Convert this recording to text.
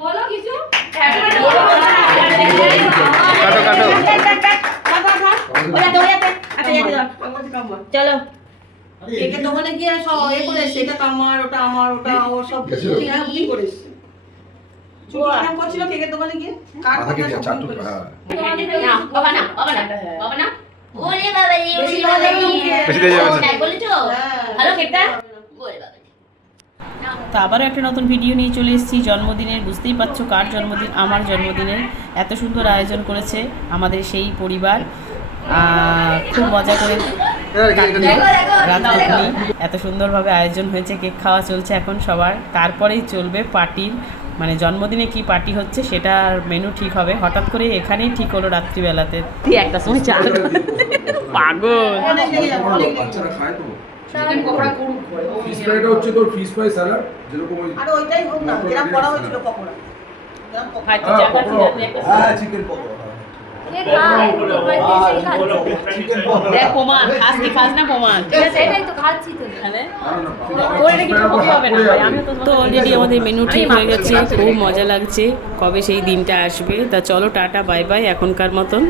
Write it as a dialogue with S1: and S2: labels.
S1: বলো কিছু?
S2: কাটো কাটো।
S3: চলো।
S4: কেকের দোকানে গিয়ে সব এ করে এসছে, আমার ওটা আমার ওটা ও সব
S5: গেছিল?
S4: ঠিকানা বুকিং করে এসছে? ছুটি কিরম করছিল কেকের দোকানে গিয়ে করে
S3: বাবা না বাবা না বাবা না ওরে বাবা রে ওরে বাবা রে বলেছ?
S4: হ্যাঁ।
S3: ভালো কেকটা।
S6: তো আবারও একটা নতুন ভিডিও নিয়ে চলে এসেছি। জন্মদিনের বুঝতেই পারছ কার জন্মদিন? আমার জন্মদিনের। এত সুন্দর আয়োজন করেছে আমাদের সেই পরিবার। খুব মজা করে রাতটুকুনি এত সুন্দরভাবে আয়োজন হয়েছে কেক খাওয়া চলছে এখন সবার। তারপরেই চলবে পার্টির মানে জন্মদিনে কি পার্টি হচ্ছে সেটার মেনু ঠিক হবে। হঠাৎ করে এখানেই ঠিক হলো রাত্রিবেলাতে। একটা সময় চাল পাগল।
S5: তো
S1: চিকেন পকোড়া করুক
S5: ফিশ ফ্রাইটা হচ্ছে তোর ফিশ ফ্রাই স্যালাড যেরকম ওই
S4: আর ওইটাই হোক না যেরকম করা হয়েছিল পকোড়া। যেরকম পকোড়া।
S6: খাচ্ছি
S5: হ্যাঁ, হ্যাঁ চিকেন পকোড়া
S7: তো অলরেডি আমাদের মেনু ঠিক হয়ে গেছে। খুব মজা লাগছে। কবে সেই দিনটা আসবে? তা চলো টাটা বাই বাই এখনকার মতন।